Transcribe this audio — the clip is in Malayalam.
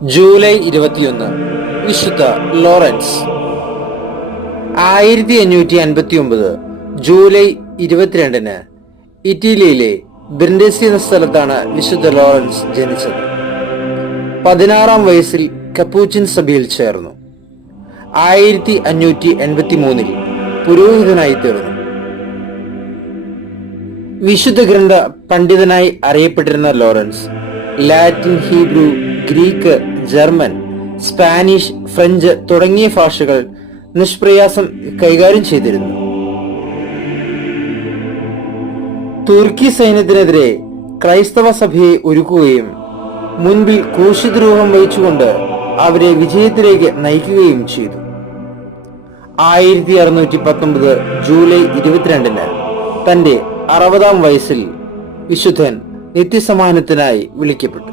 ജൂലൈ 21 വിശുദ്ധ ലോറൻസ്. 1559 ജൂലൈ 22 ഇറ്റലിയിലെ ബ്രിൻഡസി എന്ന സ്ഥലത്താണ് വിശുദ്ധ ലോറൻസ് ജനിച്ചത്. 16-ാം വയസ്സിൽ കപ്പൂച്ചിൻ സഭയിൽ ചേർന്നു. 1583 പുരോഹിതനായി തീർന്നു. വിശുദ്ധ ഗ്രന്ഥ പണ്ഡിതനായി അറിയപ്പെട്ടിരുന്ന Lawrence Latin, Hebrew, Greek, German, Spanish, French തുടങ്ങിയ ഭാഷകൾ നിഷ്പ്രയാസം കൈകാര്യം ചെയ്തിരുന്നു. തുർക്കി സൈന്യത്തിനെതിരെ ക്രൈസ്തവ സഭയെ ഒരുക്കുകയും മുൻപിൽ ക്രൂശിതരൂപം വഹിച്ചുകൊണ്ട് അവരെ വിജയത്തിലേക്ക് നയിക്കുകയും ചെയ്തു. 1619 ജൂലൈ 22 തന്റെ 60-ാം വയസ്സിൽ വിശുദ്ധൻ നിത്യസമാനത്തിനായി വിളിക്കപ്പെട്ടു.